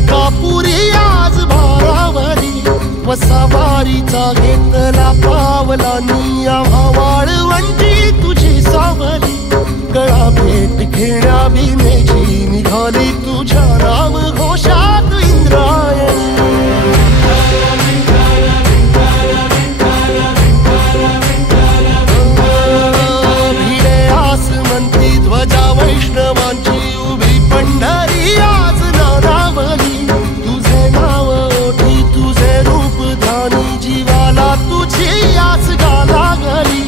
अंकापुरी आज भारावरी वसावारीचा घेतला पावला निया वाळवंटी तुझी सावली गळा भेट घेण्या भिनेची निघाली तुझ्या राम घोषात इंद्रायणी भिडे आसमंती ध्वजा वैष्णवांची उभी पंढरी आज नानावली तुझे नाव ओठी तुझे रूप ध्यानी जीवाला तुझी आस गाला गली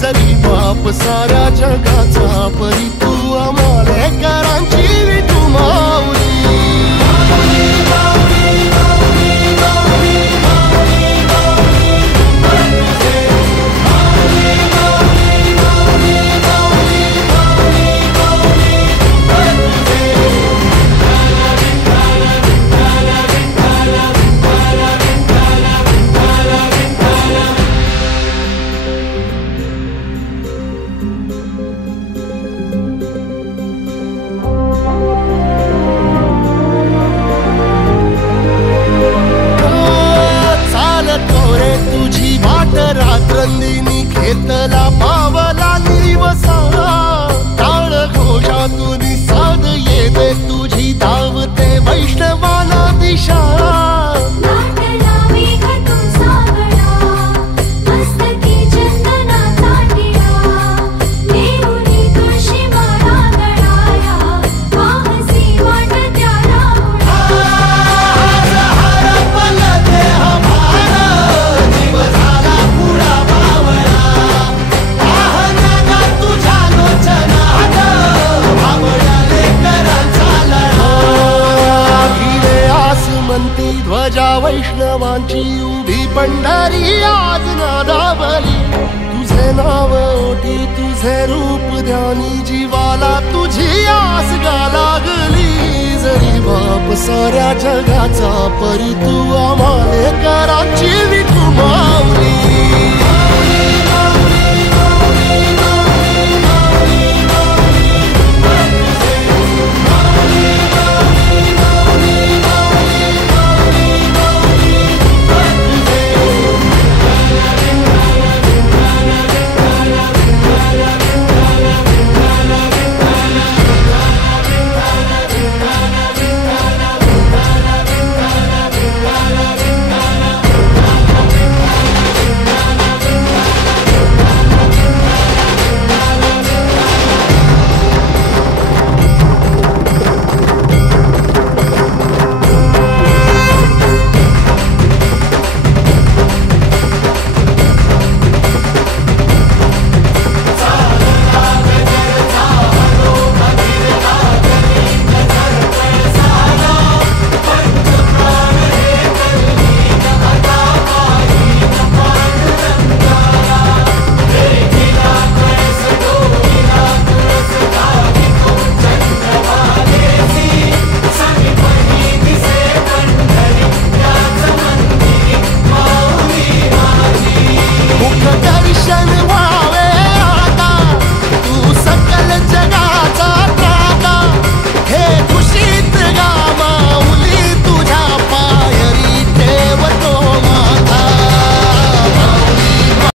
जरी बाप साऱ्या जगाचा परी तू आमालेकरांची विठू माऊली रात्रंदिनी घेतला पावला निवसा टाळ घोषातून साध येते तुझी धावते वैष्णवाला दिशा ध्वजा वैष्णवांची उभी पंढरी आज नादावली तुझे नाव ओठी तुझे रूप ध्यानी जीवाला तुझी आस गा लागली जरी बाप साऱ्या जगाचा परी तू आमालेकरांची विठू माऊली